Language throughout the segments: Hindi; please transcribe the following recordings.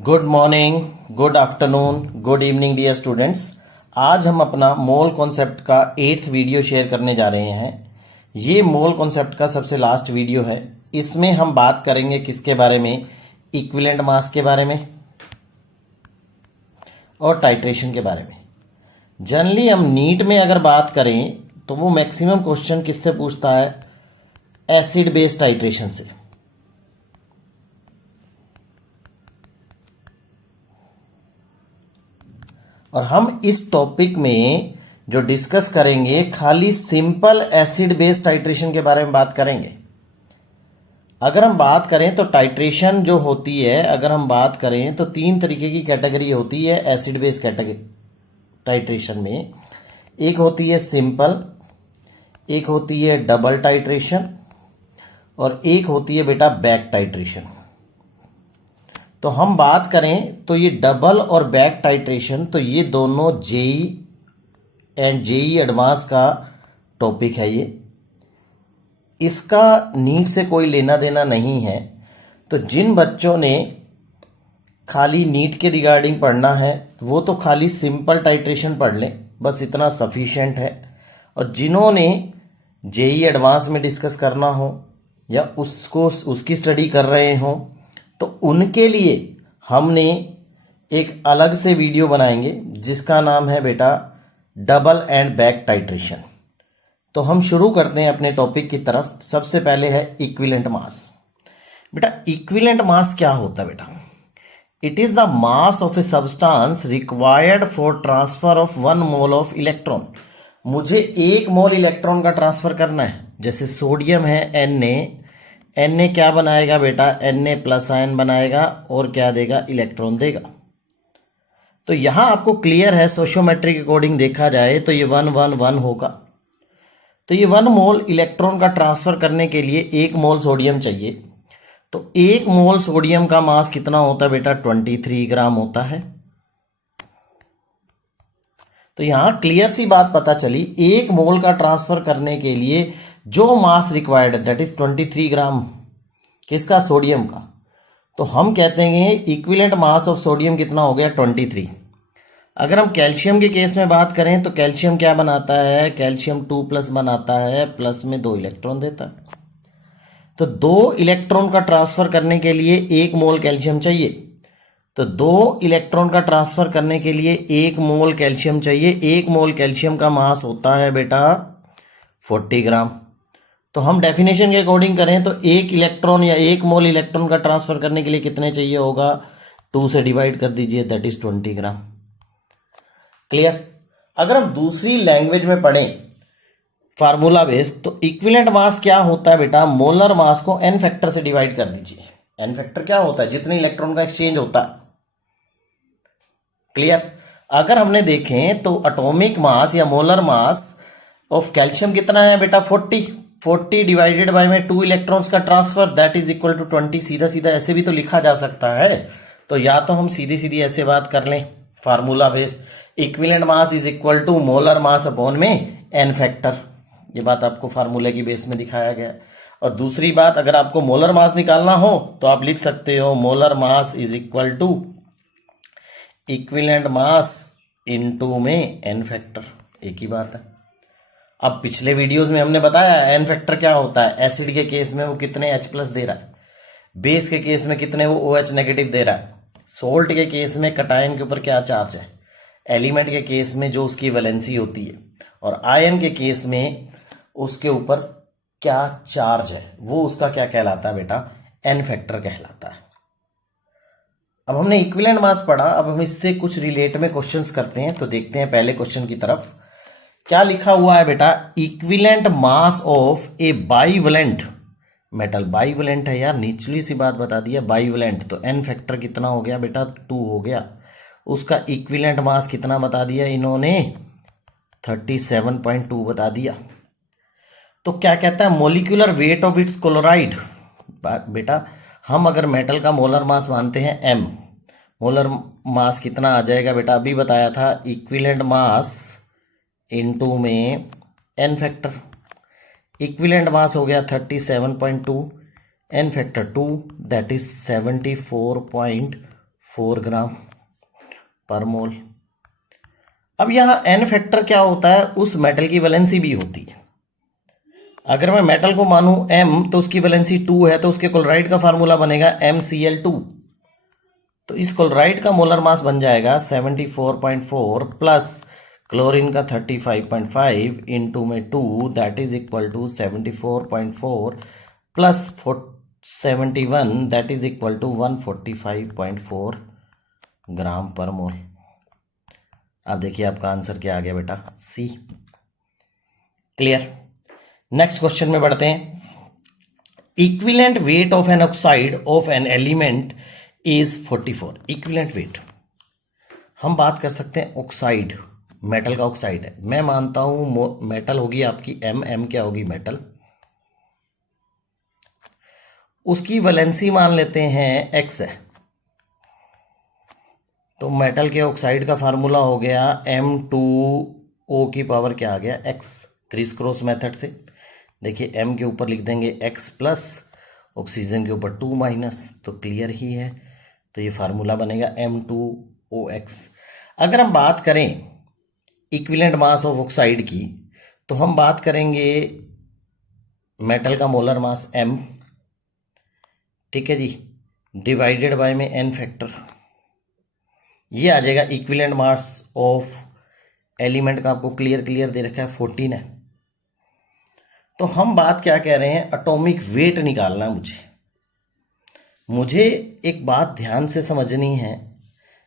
Good morning, good afternoon, good evening dear students. आज हम अपना मोल कॉन्सेप्ट का 8th वीडियो शेयर करने जा रहे हैं। ये मोल कॉन्सेप्ट का सबसे लास्ट वीडियो है। इसमें हम बात करेंगे किसके बारे में? इक्विवेलेंट मास के बारे में और टाइट्रेशन के बारे में। जनरली हम नीट में अगर बात करें तो वो मैक्सिमम क्वेश्चन किससे पूछता है? एसिड बेस टाइट्रेशन से। और हम इस टॉपिक में जो डिस्कस करेंगे खाली सिंपल एसिड बेस टाइट्रेशन के बारे में बात करेंगे। अगर हम बात करें तो टाइट्रेशन जो होती है, अगर हम बात करें तो 3 तरीके की कैटेगरी होती है एसिड बेस कैटेगरी टाइट्रेशन में। एक होती है सिंपल, एक होती है डबल टाइट्रेशन और एक होती है बेटा बैक टाइट्रेशन। तो हम बात करें तो ये डबल और बैक टाइट्रेशन, तो ये दोनों जेई एंड जेई एडवांस का टॉपिक है। ये इसका नीट से कोई लेना देना नहीं है। तो जिन बच्चों ने खाली नीट के रिगार्डिंग पढ़ना है वो तो खाली सिंपल टाइट्रेशन पढ़ लें, बस इतना सफिशिएंट है। और जिन्होंने जेई एडवांस में डिस्कस करना हो या उसकी स्टडी कर रहे हो तो उनके लिए हमने एक अलग से वीडियो बनाएंगे जिसका नाम है बेटा डबल एंड बैक टाइट्रेशन। तो हम शुरू करते हैं अपने टॉपिक की तरफ। सबसे पहले है इक्विवेलेंट मास। बेटा इक्विवेलेंट मास क्या होता है बेटा? It is the mass of a substance required for transfer of 1 mole of electron. मुझे 1 मोल इलेक्ट्रॉन का ट्रांसफर करना है। जैसे सोडियम है Na क्या बनाएगा बेटा? Na प्लस आयन बनाएगा और क्या देगा? इलेक्ट्रॉन देगा। तो यहां आपको क्लियर है, सोशियोमेट्री के अकॉर्डिंग देखा जाए तो ये 1 1 1 होगा। तो ये 1 मोल इलेक्ट्रॉन का ट्रांसफर करने के लिए 1 मोल सोडियम चाहिए। तो 1 मोल सोडियम का मास कितना होता है बेटा? 23 ग्राम होता है। तो यहां क्लियर सी बात पता चली, 1 मोल का ट्रांसफर करने के लिए जो मास रिक्वायर्ड है दैट इज 23 ग्राम। किसका? सोडियम का। तो हम कहते हैं इक्विवेलेंट मास ऑफ सोडियम कितना हो गया? 23। अगर हम कैल्शियम के केस में बात करें तो कैल्शियम क्या बनाता है? कैल्शियम 2+ बनाता है, प्लस में 2 इलेक्ट्रॉन देता है। तो 2 इलेक्ट्रॉन का ट्रांसफर करने के लिए 1 मोल कैल्शियम चाहिए। तो 2 इलेक्ट्रॉन का ट्रांसफर करने के लिए 1 मोल कैल्शियम चाहिए। 1 मोल कैल्शियम का मास होता है बेटा 40 ग्राम। तो हम डेफिनेशन के अकॉर्डिंग करें तो 1 इलेक्ट्रॉन या 1 मोल इलेक्ट्रॉन का ट्रांसफर करने के लिए कितने चाहिए होगा? 2 से डिवाइड कर दीजिए, दैट इज 20 ग्राम। क्लियर? अगर हम दूसरी लैंग्वेज में पढ़ें फार्मूला बेस, तो इक्विवेलेंट मास क्या होता है बेटा? मोलर मास को n फैक्टर से डिवाइड कर दीजिए। n फैक्टर क्या होता है? जितने इलेक्ट्रॉन का एक्सचेंज होता है। क्लियर? अगर हमने देखें तो एटॉमिक मास या मोलर मास ऑफ कैल्शियम कितना है बेटा? 40 डिवाइडेड बाय में 2 इलेक्ट्रॉन्स का transfer that is equal to 20। सीधा सीधा ऐसे भी तो लिखा जा सकता है। तो या तो हम सीधी सीधी ऐसे बात कर लें formula base, equivalent mass is equal to molar mass upon में n फैक्टर। ये बात आपको फार्मूले की बेस में दिखाया गया। और दूसरी बात, अगर आपको मोलर मास निकालना हो तो आप लिख सकते हो molar mass is equal to equivalent mass into में n फैक्टर। एक ही बात है। अब पिछले वीडियोस में हमने बताया n फैक्टर क्या होता है। एसिड के केस में वो कितने H+ दे रहा है, बेस के केस में कितने वो OH नेगेटिव दे रहा है, सोल्ट के केस में कटायन के ऊपर क्या चार्ज है, एलिमेंट के केस में जो उसकी वैलेंसी होती है, और आयन के केस में उसके ऊपर क्या चार्ज है, वो उसका क्या कहलाता है बेटा? n फैक्टर कहलाता है। अब हमने इक्विवेलेंट मास पढ़ा, अब हम इससे कुछ रिलेट में क्वेश्चंस करते हैं। तो देखते हैं पहले क्वेश्चन की तरफ। क्या लिखा हुआ है बेटा? Equivalent mass of A bivalent metal. Bivalent है यार, निचली सी बात बता दिया बाइवेलेंट। तो n फैक्टर कितना हो गया बेटा? 2 हो गया। उसका इक्विवेलेंट मास कितना बता दिया इन्होंने? 37.2 बता दिया। तो क्या कहता है? Molecular weight of its chloride. बेटा हम अगर मेटल का मोलर मास मानते हैं m, मोलर मास कितना आ जाएगा बेटा? अभी बताया था इक्विवेलेंट मास इनटू में n फैक्टर। इक्विवेलेंट मास हो गया 37.2, n फैक्टर 2 दैट इज 74.4 4 ग्राम पर मोल। अब यहां n फैक्टर क्या होता है, उस मेटल की वैलेंसी भी होती है। अगर मैं मेटल को मानूं m तो उसकी वैलेंसी 2 है, तो उसके क्लोराइड का फार्मूला बनेगा MCl2। तो इस क्लोराइड का मोलर मास बन जाएगा 74.4 प्लस क्लोरीन का 35.5 इंटू में 2 that is equal to 74.4 plus 71 that is equal to 145.4 gram पर मोल। अब देखिए आपका आंसर क्या आ गया बेटा, सी। क्लियर। नेक्स्ट क्वेश्चन में बढ़ते हैं। Equivalent weight of an oxide of an element is 44। Equivalent weight हम बात कर सकते हैं, ऑक्साइड मेटल का ऑक्साइड है, मैं मानता हूं मेटल होगी आपकी m क्या होगी मेटल, उसकी वैलेंसी मान लेते हैं x है। तो मेटल के ऑक्साइड का फार्मूला हो गया M2O की पावर क्या आ गया x, क्रिस क्रॉस मेथड से। देखिए m के ऊपर लिख देंगे x प्लस, ऑक्सीजन के ऊपर 2 माइनस, तो क्लियर ही है। तो ये फार्मूला बनेगा M2OX। अगर हम बात करें इक्विवेलेंट मास ऑफ ऑक्साइड की, तो हम बात करेंगे मेटल का मोलर मास m, ठीक है जी, डिवाइडेड बाय में n फैक्टर, ये आ जाएगा। इक्विवेलेंट मास ऑफ एलिमेंट का आपको क्लियर दे रखा है 14 है। तो हम बात क्या कह रहे हैं, एटॉमिक वेट निकालना है मुझे एक बात ध्यान से समझनी है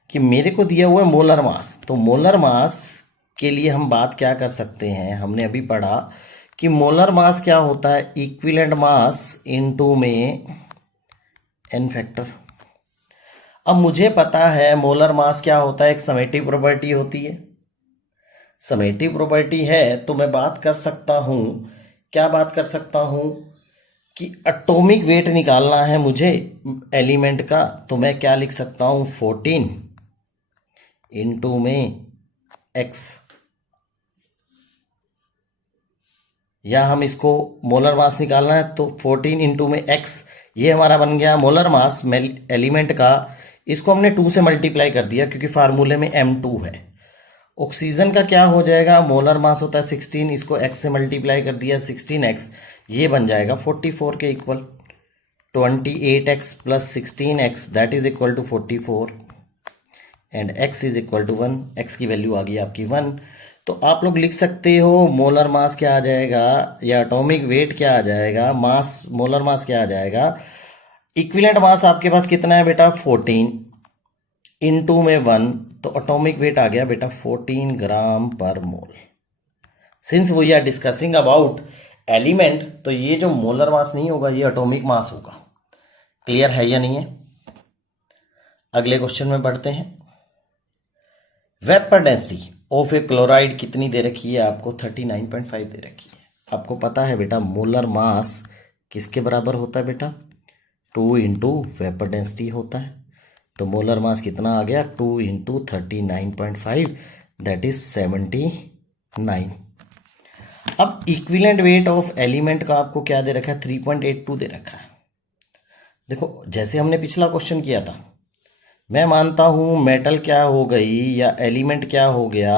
कि मेरे को दिया हुआ है मोलर मास। तो मोलर मास के लिए हम बात क्या कर सकते हैं, हमने अभी पढ़ा कि मोलर मास क्या होता है, इक्विवेलेंट मास इनटू में n फैक्टर। अब मुझे पता है मोलर मास क्या होता है, एक समेटिव प्रॉपर्टी होती है। समेटिव प्रॉपर्टी है तो मैं बात कर सकता हूं, क्या बात कर सकता हूं कि एटॉमिक वेट निकालना है मुझे एलिमेंट का, तो मैं क्या लिख सकता हूं 14 इंटू में x, या हम इसको मोलर मास निकालना है तो 14 इंटू में x, ये हमारा बन गया मोलर मास एलिमेंट का। इसको हमने 2 से मल्टीप्लाई कर दिया क्योंकि फार्मूले में M2 है। ऑक्सीजन का क्या हो जाएगा, मोलर मास होता है 16, इसको x से मल्टीप्लाई कर दिया 16x, ये बन जाएगा 44 के equal. 28x plus 16x that is equal to 44 and x is equal to 1। x की वैल्यू आ गई आपकी 1। तो आप लोग लिख सकते हो मोलर मास क्या आ जाएगा, या एटॉमिक वेट क्या आ जाएगा, मास मोलर मास क्या आ जाएगा। इक्विवेलेंट मास आपके पास कितना है बेटा 14 इंटू में 1, तो एटॉमिक वेट आ गया बेटा 14 ग्राम पर mole. Since we are discussing about element, तो ये जो मोलर मास नहीं होगा ये एटॉमिक मास होगा। क्लियर है या नहीं है। अगले क्वेश्चन में बढ़ते हैं। Vapour density of A chloride कितनी दे रखी है आपको, 39.5 दे रखी है। आपको पता है बेटा मोलर मास किसके बराबर होता है बेटा, 2 इंटू वेपर डेंसिटी होता है। तो मोलर मास कितना आ गया 2 इंटू 39.5 दैट इज 79। अब इक्विवेलेंट वेट ऑफ एलिमेंट का आपको क्या दे रखा है 3.82 दे रखा है। देखो जैसे हमने पिछला क्वेश्चन किया था, मैं मानता हूं मेटल क्या हो गई या एलिमेंट क्या हो गया,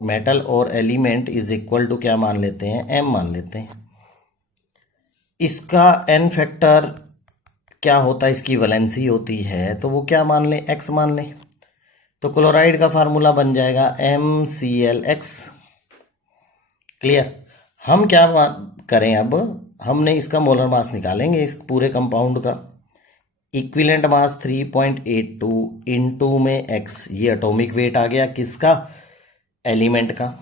मेटल और एलिमेंट इज इक्वल टू क्या मान लेते हैं m मान लेते हैं। इसका n फैक्टर क्या होता है, इसकी वैलेंसी होती है, तो वो क्या मान लें x मान लें। तो क्लोराइड का फार्मूला बन जाएगा MClX। क्लियर। हम क्या करें, अब हमने इसका मोलर मास निकालेंगे इस पूरे कंपाउंड का। इक्विवेलेंट मास 3.82 इंटू में x, ये एटॉमिक वेट आ गया किसका, एलिमेंट का,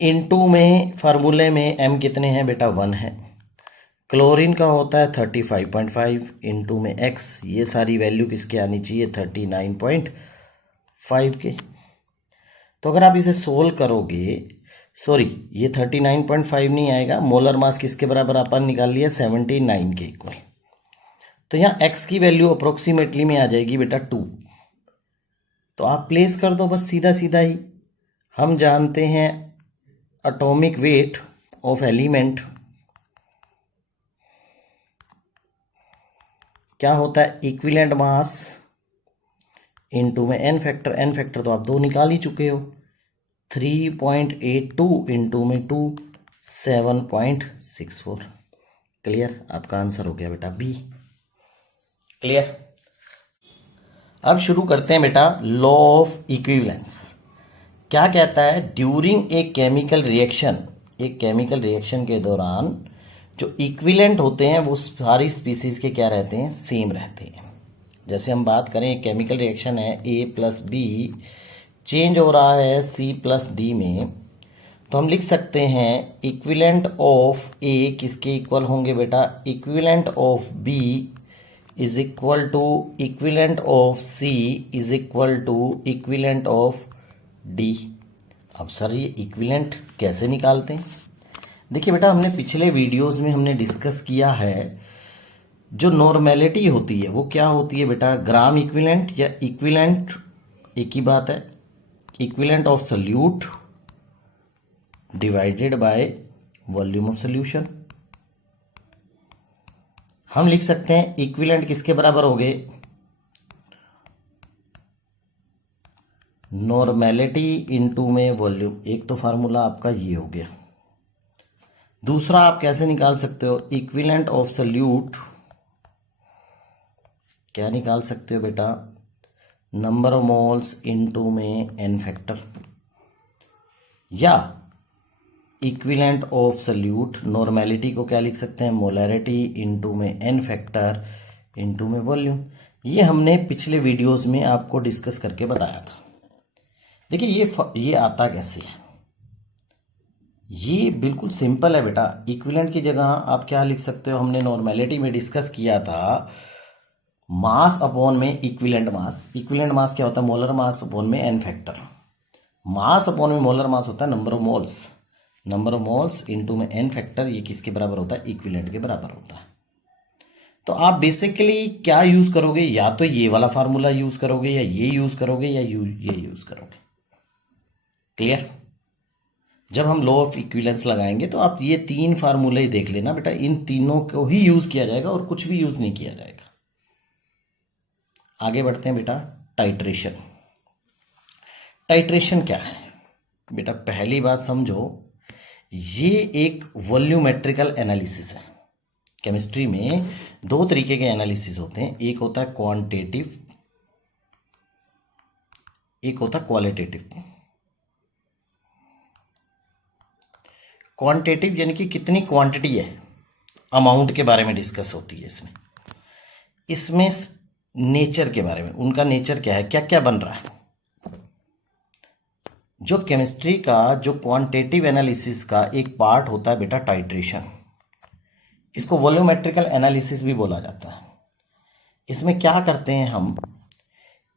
इंटू में फार्मूले में m कितने हैं बेटा 1 है। क्लोरीन का होता है 35.5 इंटू में x, ये सारी वैल्यू किसके आनी चाहिए 39.5 के। तो अगर आप इसे सोल्व करोगे, सॉरी ये 39.5 नहीं आएगा, मोलर मास किसके बराबर अपन निकाल लिया 79 के इक्वल। तो यहाँ x की वैल्यू अप्रोक्सीमेटली में आ जाएगी बेटा 2। तो आप प्लेस कर दो बस सीधा सीधा ही। हम जानते हैं एटॉमिक वेट ऑफ एलिमेंट क्या होता है, इक्विवेलेंट मास इंटू में एन फैक्टर तो आप 2 निकाल ही चुके हो। 3.82 इंटू में 2 7.64। क्लियर, आपका आंसर हो गया बेटा बी। क्लियर। अब शुरू करते हैं बेटा लॉ ऑफ इक्विवेलेंस। क्या कहता है, ड्यूरिंग ए केमिकल रिएक्शन, एक केमिकल रिएक्शन के दौरान जो इक्विवेलेंट होते हैं वो सारी स्पीसीज के क्या रहते हैं, सेम रहते हैं। जैसे हम बात करें एक केमिकल रिएक्शन है ए प्लस बी, चेंज हो रहा है सी प्लस डी में, तो हम लिख सकते हैं इक्विवेलेंट ऑफ ए किसके इक्वल होंगे बेटा, equivalent of B is equal to equivalent of C is equal to equivalent of D. अब सर ये इक्विवेलेंट कैसे निकालते हैं? देखिए बेटा, हमने पिछले वीडियोस में हमने डिस्कस किया है जो नॉर्मेलिटी होती है वो क्या होती है बेटा, ग्राम इक्विवेलेंट या इक्विवेलेंट एक ही बात है, equivalent of solute divided by volume of solution. हम लिख सकते हैं इक्विवेलेंट किसके बराबर हो गए, नॉर्मेलिटी इनटू में वॉल्यूम। एक तो फार्मूला आपका ये हो गया। दूसरा आप कैसे निकाल सकते हो, इक्विवेलेंट ऑफ सोल्यूट क्या निकाल सकते हो बेटा, नंबर ऑफ मोल्स इनटू में एन फैक्टर, या इक्विवेलेंट ऑफ सोल्यूट नॉर्मेलिटी को क्या लिख सकते हैं, मोलैरिटी इनटू में एन फैक्टर इनटू में वॉल्यूम। ये हमने पिछले वीडियोस में आपको डिस्कस करके बताया था। देखिए ये आता कैसे है, ये बिल्कुल सिंपल है बेटा। इक्विवेलेंट की जगह आप क्या लिख सकते हो, हमने नॉर्मेलिटी में डिस्कस किया था मास अपॉन में इक्विवेलेंट मास। इक्विवेलेंट मास क्या होता है, मोलर मास अपॉन में एन फैक्टर। मास अपॉन में मोलर मास होता है number of moles, number of moles into में एन फैक्टर, ये किसके बराबर होता है, इक्विवेलेंट के बराबर होता है। तो आप बेसिकली क्या यूज करोगे, या तो ये वाला फार्मूला यूज करोगे, या ये यूज करोगे, या ये यूज करोगे। क्लियर। जब हम लॉ ऑफ इक्विवेलेंस लगाएंगे तो आप ये 3 फार्मूले देख लेना बेटा, इन तीनों को ही यूज किया जाएगा और कुछ भी यूज नहीं किया जाएगा। आगे बढ़ते हैं बेटा, टाइट्रेशन। टाइट्रेशन क्या है बेटा, पहली बात समझो, ये एक वॉल्यूमेट्रिकल एनालिसिस है। केमिस्ट्री में 2 तरीके के एनालिसिस होते हैं, एक होता है क्वांटिटेटिव, एक होता है क्वालिटेटिव। क्वांटिटेटिव यानी कि कितनी क्वांटिटी है, अमाउंट के बारे में डिस्कस होती है इसमें नेचर के बारे में, उनका नेचर क्या है, क्या क्या बन रहा है। जो केमिस्ट्री का जो क्वांटिटेटिव एनालिसिस का एक पार्ट होता है बेटा टाइट्रेशन, इसको वॉल्यूमेट्रिकल एनालिसिस भी बोला जाता है। इसमें क्या करते हैं हम,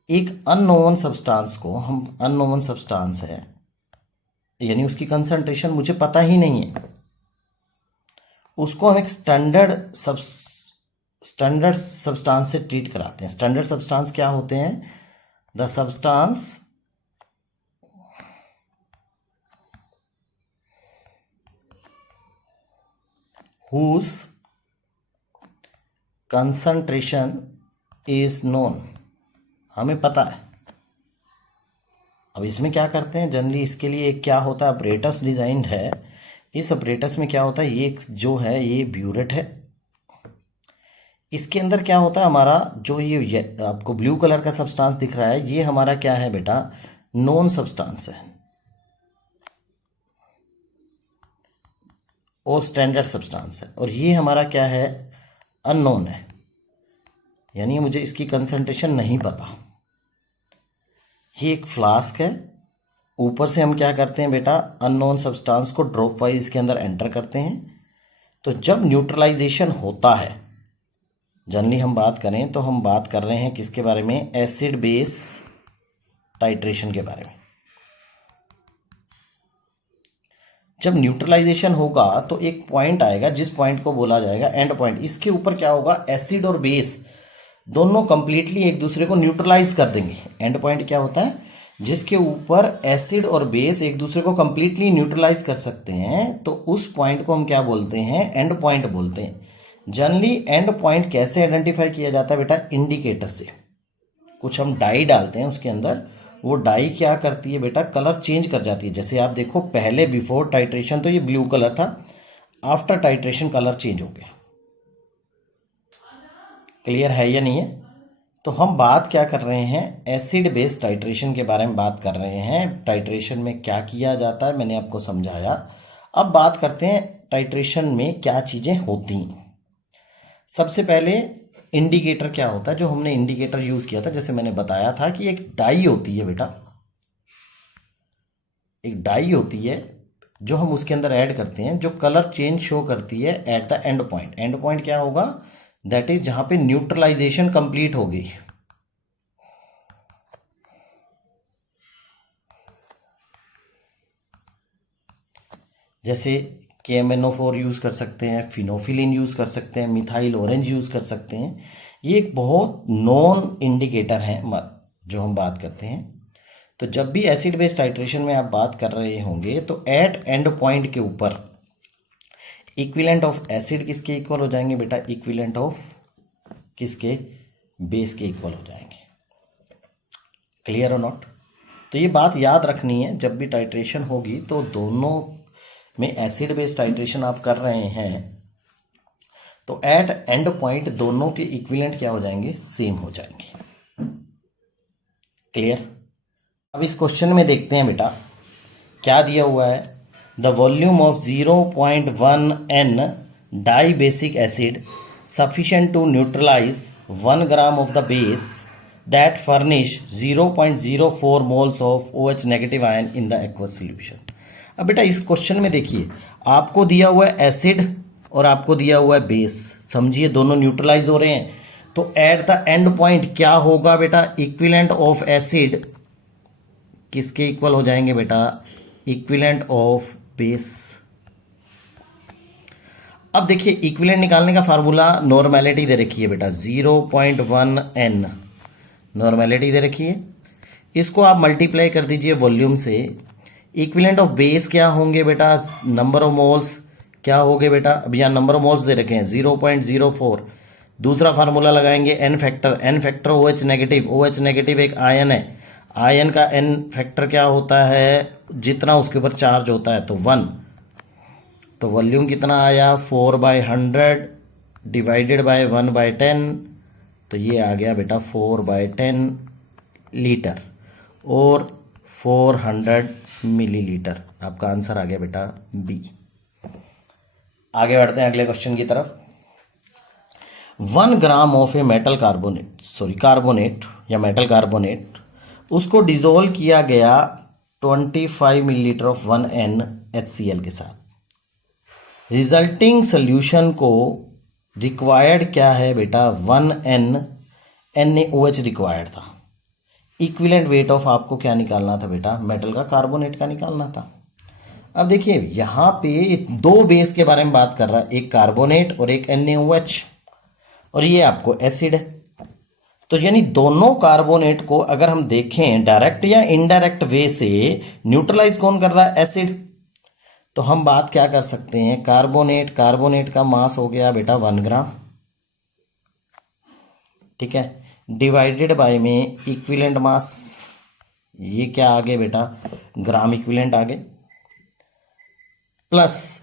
एक अननोन सब्सटेंस को, हम अननोन सब्सटेंस है यानी उसकी कंसंट्रेशन मुझे पता ही नहीं है, उसको हम एक स्टैंडर्ड सब्सटेंस से ट्रीट कराते हैं। स्टैंडर्ड सब्सटेंस क्या होते हैं, the substance whose concentration is known, हमें पता है। अब इसमें क्या करते हैं, जनरली इसके लिए क्या होता है, अपरेटस डिजाइन है। इस अपरेटस में क्या होता है, ये जो है ये ब्यूरेट है। इसके अंदर क्या होता है, हमारा जो ये आपको ब्लू कलर का सब्सटेंस दिख रहा है, ये हमारा क्या है बेटा, नॉन सब्सटेंस है और स्टैंडर्ड सब्सटेंस है, और ये हमारा क्या है, अननोन है, यानी मुझे इसकी कंसंट्रेशन नहीं पता। ये एक फ्लास्क है, ऊपर से हम क्या करते हैं बेटा, अननोन सब्सटेंस को ड्रॉप वाइज इसके अंदर एंटर करते हैं। तो जब न्यूट्रलाइजेशन होता है, जनरली हम बात करें तो हम बात कर रहे हैं किसके बारे में, एसिड बेस टाइट्रेशन के बारे में। जब न्यूट्रलाइजेशन होगा तो एक पॉइंट आएगा जिस पॉइंट को बोला जाएगा एंड पॉइंट। इसके ऊपर क्या होगा, एसिड और बेस दोनों कंप्लीटली एक दूसरे को न्यूट्रलाइज कर देंगे। एंड पॉइंट क्या होता है, जिसके ऊपर एसिड और बेस एक दूसरे को कंप्लीटली न्यूट्रलाइज कर सकते हैं, तो उस पॉइंट को हम क्या बोलते हैं, एंड पॉइंट बोलते हैं। जनरली एंड पॉइंट कैसे आइडेंटिफाई किया जाता है बेटा, इंडिकेटर से। कुछ हम डाई डालते हैं उसके अंदर, वो डाई क्या करती है बेटा, कलर चेंज कर जाती है। जैसे आप देखो पहले बिफोर टाइट्रेशन तो ये ब्लू कलर था, आफ्टर टाइट्रेशन कलर चेंज हो गया। क्लियर है या नहीं है? तो हम बात क्या कर रहे हैं, एसिड बेस टाइट्रेशन के बारे में बात कर रहे हैं। टाइट्रेशन में क्या किया जाता है मैंने आपको समझाया। अब बात करते हैं टाइट्रेशन में क्या चीजें होती हैं। सबसे पहले इंडिकेटर क्या होता है, जो हमने इंडिकेटर यूज किया था, जैसे मैंने बताया था कि एक डाई होती है बेटा, एक डाई होती है जो हम उसके अंदर ऐड करते हैं, जो कलर चेंज शो करती है at the end point. And point क्या होगा, दैट इज जहां पे न्यूट्रलाइजेशन कंप्लीट होगी। जैसे KMNO4 यूज कर सकते हैं, फिनोफिलिन यूज कर सकते हैं, मिथाइल ऑरेंज यूज कर सकते हैं। ये एक बहुत नॉन इंडिकेटर है जो हम बात करते हैं। तो जब भी एसिड बेस टाइट्रेशन में आप बात कर रहे होंगे तो एट एंड पॉइंट के ऊपर इक्विवेलेंट ऑफ एसिड किसके इक्वल हो जाएंगे बेटा, इक्विवेलेंट ऑफ किसके, बेस के इक्वल हो जाएंगे। क्लियर और नॉट? तो ये बात याद रखनी है, जब भी टाइट्रेशन होगी तो दोनों में एसिड बेस टाइट्रेशन आप कर रहे हैं तो एट एंड पॉइंट दोनों के इक्विवेलेंट क्या हो जाएंगे, सेम हो जाएंगे। क्लियर? अब इस क्वेश्चन में देखते हैं बेटा क्या दिया हुआ है। The volume of 0.1 N di basic acid sufficient to neutralise 1 gram of the base that furnish 0.04 moles of OH negative ion in the aqueous solution. अब बेटा इस क्वेश्चन में देखिए, आपको दिया हुआ है एसिड और आपको दिया हुआ है बेस, समझिए दोनों न्यूट्रलाइज हो रहे हैं। तो एट द एंड पॉइंट क्या होगा बेटा, इक्विवेलेंट ऑफ एसिड किसके इक्वल हो जाएंगे बेटा, इक्विवेलेंट ऑफ बेस। अब देखिए इक्विवेलेंट निकालने का फार्मूला, नॉर्मेलिटी दे रखी है बेटा 0.1 N, नॉर्मेलिटी दे रखी है, इसको आप मल्टीप्लाई कर दीजिए वॉल्यूम से। इक्विवेलेंट ऑफ बेस क्या होंगे बेटा, नंबर ऑफ मोल्स क्या होंगे बेटा, अब यहाँ नंबर ऑफ मोल्स दे रखे हैं 0.04। दूसरा फार्मूला लगाएंगे n factor, n factor OH negative, OH negative एक आयन है, आयन का एन फैक्टर क्या होता है, जितना उसके ऊपर चार्ज होता है तो 1। तो वॉल्यूम कितना आया 4/100 डिवाइडेड बाय 1/10, तो ये आ गया बेटा 4/10 लीटर और 400 मिलीलीटर। आपका आंसर आ गया बेटा बी। आगे बढ़ते हैं अगले क्वेश्चन की तरफ। 1 gram of a metal carbonate या मेटल कार्बोनेट, उसको डिजोल्व किया गया 25 मिलीलीटर ऑफ 1N HCl के साथ। रिजल्टिंग सोल्यूशन को रिक्वायर्ड क्या है बेटा, 1N NaOH रिक्वायर्ड था। इक्विवेलेंट वेट ऑफ आपको क्या निकालना था बेटा, मेटल का कार्बोनेट का निकालना था। अब देखिए यहां पे दो बेस के बारे में बात कर रहा है, एक कार्बोनेट और एक NaOH, और ये आपको एसिड है। तो यानी दोनों कार्बोनेट को अगर हम देखें डायरेक्ट या इनडायरेक्ट वे से न्यूट्रलाइज कौन कर रहा है, एसिड। तो हम बात क्या कर सकते हैं, कार्बोनेट का मास हो गया बेटा 1 ग्राम, ठीक है, डिवाइडेड बाय में इक्विवेलेंट मास, ये क्या आ गए बेटा, ग्राम इक्विवेलेंट आ गए, प्लस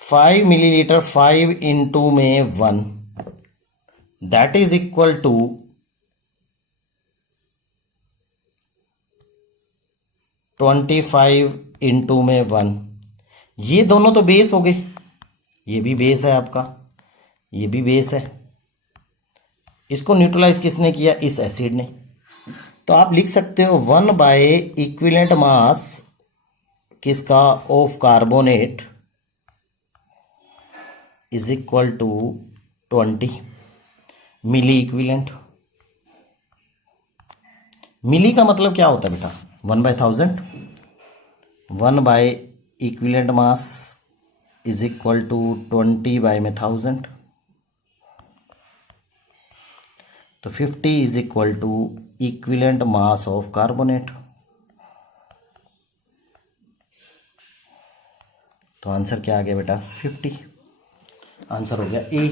5 मिलीलीटर 5 इंटू में 1, that is equal to 25 into में 1। ये दोनों तो बेस हो गए, ये भी बेस है आपका, ये भी बेस है। इसको न्यूट्रलाइज किसने किया, इस एसिड ने। तो आप लिख सकते हो 1 इक्विवेलेंट मास किसका, of carbonate is equal to 20 milli equivalent. Milli का मतलब क्या होता है बेटा, 1/1000। 1 equivalent mass is equal to 20/1000, तो 50 is equal to equivalent mass of carbonate. तो आंसर क्या आ गया बेटा, 50। आंसर हो गया ए।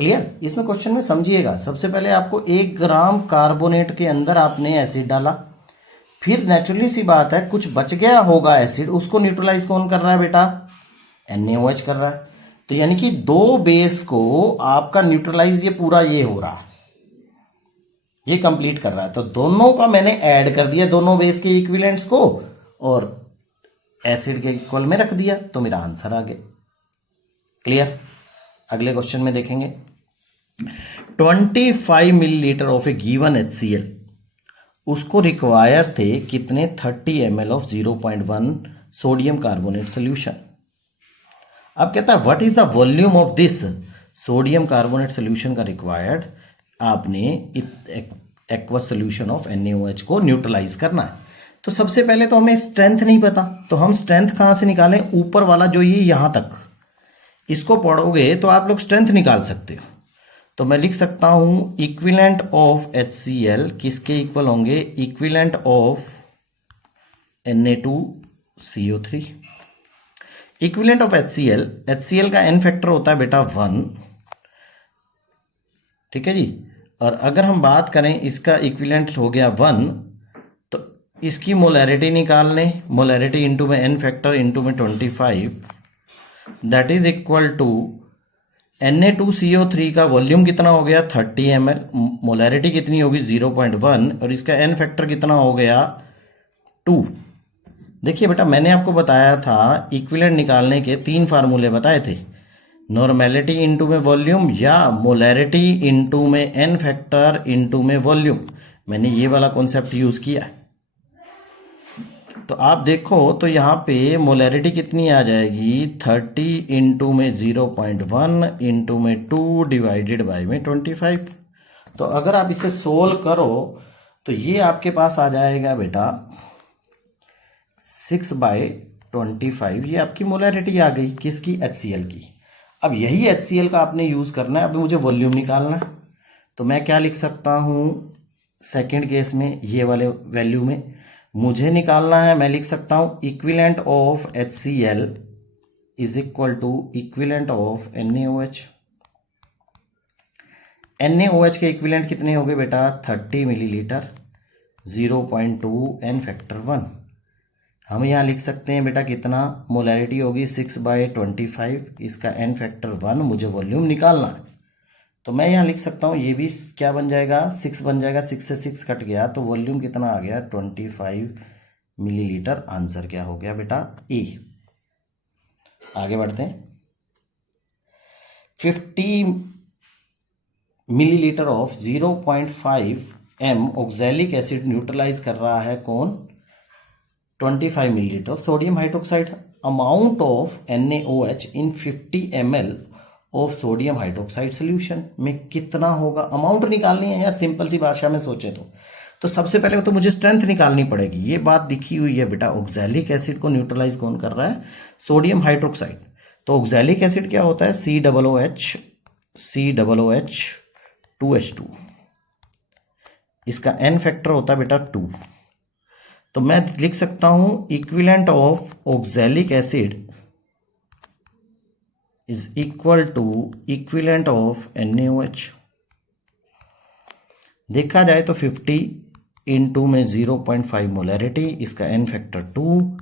क्लियर? इसमें क्वेश्चन में समझिएगा, सबसे पहले आपको 1 ग्राम कार्बोनेट के अंदर आपने एसिड डाला, फिर नेचुरली सी बात है कुछ बच गया होगा एसिड, उसको न्यूट्रलाइज कौन कर रहा है बेटा? NaOH कर रहा है। तो यानी कि 2 बेस को आपका न्यूट्रलाइज ये पूरा ये हो रहा है, ये कंप्लीट कर रहा है। तो दोनों का मैंने ऐड कर दिया, दोनों बेस के इक्विवेलेंट्स को, और एसिड के इक्वल में रख दिया, तो मेरा आंसर आ गया। क्लियर? अगले क्वेश्चन में देखेंगे, 25 millilitre of A given HCl, उसको रिक्वायर थे कितने? 30 ml of 0.1 sodium carbonate solution. अब कहता है what is the volume of this sodium carbonate solution का रिक्वायर्ड, आपने एक्वस सोल्यूशन ऑफ NaOH को न्यूट्रलाइज करना है। तो सबसे पहले तो हमें स्ट्रेंथ नहीं पता, तो हम स्ट्रेंथ कहां से निकालें? ऊपर वाला जो ये यहां तक, इसको पढ़ोगे तो आप लोग स्ट्रेंथ निकाल सकते हो। तो मैं लिख सकता हूं इक्विवेलेंट ऑफ HCl किसके इक्वल होंगे? Equivalent of Na2CO3। Equivalent of HCl का n फैक्टर होता है बेटा 1, ठीक है जी। और अगर हम बात करें इसका इक्विवेलेंट हो गया 1, तो इसकी मोलैरिटी निकाल लें, मोलैरिटी इंटू में n फैक्टर इंटू में 25, that is equal to Na2CO3 का वॉल्यूम कितना हो गया? 30 ml, मोलैरिटी कितनी होगी? 0.1, और इसका n फैक्टर कितना हो गया? 2। देखिए बेटा, मैंने आपको बताया था इक्विवेलेंट निकालने के 3 फार्मूले बताए थे, नॉर्मेलिटी इंटू में वॉल्यूम या मोलैरिटी इंटू में n फैक्टर इंटू में वॉल्यूम। मैंने ये वाला कॉन्सेप्ट यूज किया है। तो आप देखो तो यहाँ पे मोलैरिटी कितनी आ जाएगी? 30 इंटू में 0.1 इंटू में 2 डिवाइडेड बाई में 25। तो अगर आप इसे सोल्व करो तो ये आपके पास आ जाएगा बेटा 6/25। ये आपकी मोलैरिटी आ गई किसकी? HCl की। अब यही HCl का आपने यूज करना है। अब मुझे वॉल्यूम निकालना है, तो मैं क्या लिख सकता हूं सेकेंड केस में? ये वाले वैल्यू में मुझे निकालना है, मैं लिख सकता हूं equivalent of HCl is equal to equivalent of NaOH। NaOH के इक्विवेलेंट कितने हो गए बेटा? 30 मिलीलीटर, 0.2 n फैक्टर 1। हम यहां लिख सकते हैं बेटा कितना? मोलैरिटी होगी 6/25, इसका n फैक्टर 1, मुझे वॉल्यूम निकालना है। तो मैं यहां लिख सकता हूं, ये भी क्या बन जाएगा? 6 बन जाएगा, 6 से 6 कट गया, तो वॉल्यूम कितना आ गया? 25 मिलीलीटर। आंसर क्या हो गया बेटा? ए। आगे बढ़ते हैं, 50 millilitre of 0.5 m oxalic acid neutralise कर रहा है कौन? 25 millilitre sodium hydroxide. Amount of NaOH in 50 ml ऑफ सोडियम हाइड्रोक्साइड सोल्यूशन में कितना होगा? अमाउंट निकालनी है यार, सिंपल सी भाषा में सोचे तो सबसे पहले तो मुझे स्ट्रेंथ निकालनी पड़ेगी। ये बात दिखी हुई है बेटा, ऑक्सैलिक एसिड को न्यूट्रलाइज कौन कर रहा है? Sodium hydroxide. तो ऑक्सैलिक एसिड क्या होता है? COOH 2H2, इसका n फैक्टर होता है बेटा 2। तो मैं लिख सकता हूं equivalent of oxalic acid is equal to equivalent of NaOH। देखा जाए तो 50 इंटू में 0.5 मोलैरिटी, इसका n factor 2,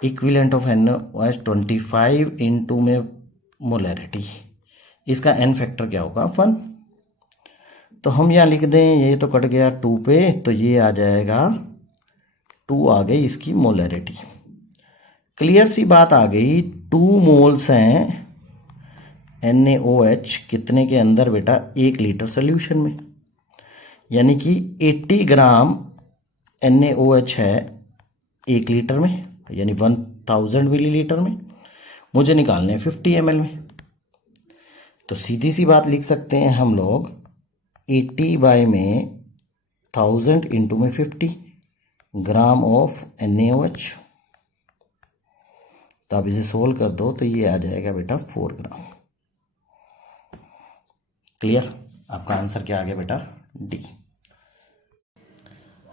equivalent of NaOH 25 into में मोलैरिटी, इसका n फैक्टर क्या होगा? 1। तो हम यहां लिख दें, ये तो कट गया 2 पे, तो ये आ जाएगा 2 आ गई इसकी मोलैरिटी। क्लियर सी बात आ गई। 2 मोल्स हैं NaOH कितने के अंदर बेटा? 1 लीटर सोल्यूशन में, यानी कि 80 ग्राम NaOH है 1 लीटर में, यानी 1000 मिलीलीटर में। मुझे निकालने हैं 50 ml में। तो सीधी सी बात लिख सकते हैं हम लोग 80 बाय में 1000 इंटू में 50 ग्राम ऑफ NaOH। तो आप इसे सोल्व कर दो तो ये आ जाएगा बेटा 4 ग्राम। क्लियर? आपका आंसर क्या आ गया बेटा? डी।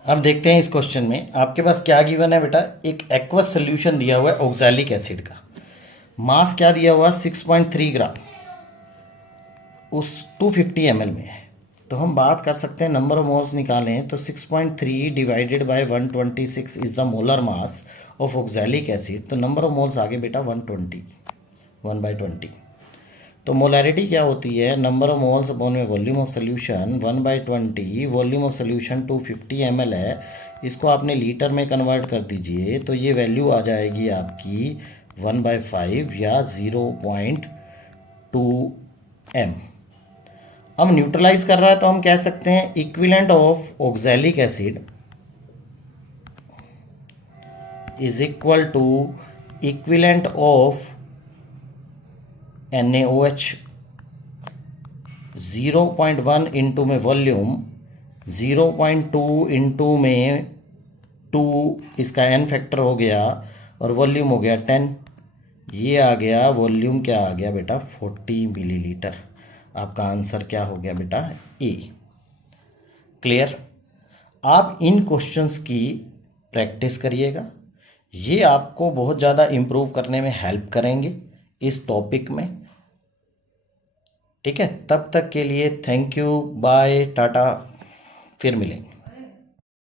अब देखते हैं इस क्वेश्चन में आपके पास क्या गिवन है बेटा। एक एक्वस सोल्यूशन दिया हुआ है ऑक्सैलिक एसिड का, मास क्या दिया हुआ? 6.3 ग्राम। उस 250 ml में है, तो हम बात कर सकते हैं नंबर ऑफ मोल्स निकालें तो 6.3 divided by 126 is the molar mass of oxalic acid. तो नंबर ऑफ मोल्स आगे बेटा 120, 1/20। तो मोलैरिटी क्या होती है, नंबर ऑफ मोल्स अपॉन में volume of solution 1/20। Volume of solution 250 ml है, इसको आपने लीटर में कन्वर्ट कर दीजिए तो ये वैल्यू आ जाएगी आपकी 1/5 या 0.2 m। हम न्यूट्रलाइज कर रहा है तो हम कह सकते हैं equivalent of oxalic acid is equal to equivalent of NaOH। 0.1 into में वॉल्यूम, 0.2 इंटू में 2 इसका n फैक्टर हो गया और वॉल्यूम हो गया 10। ये आ गया वॉल्यूम, क्या आ गया बेटा 40 मिलीलीटर। आपका आंसर क्या हो गया बेटा ए। क्लियर। आप इन क्वेश्चंस की प्रैक्टिस करिएगा, ये आपको बहुत ज़्यादा इम्प्रूव करने में हेल्प करेंगे इस टॉपिक में। ठीक है, तब तक के लिए थैंक यू, बाय, टाटा, फिर मिलेंगे।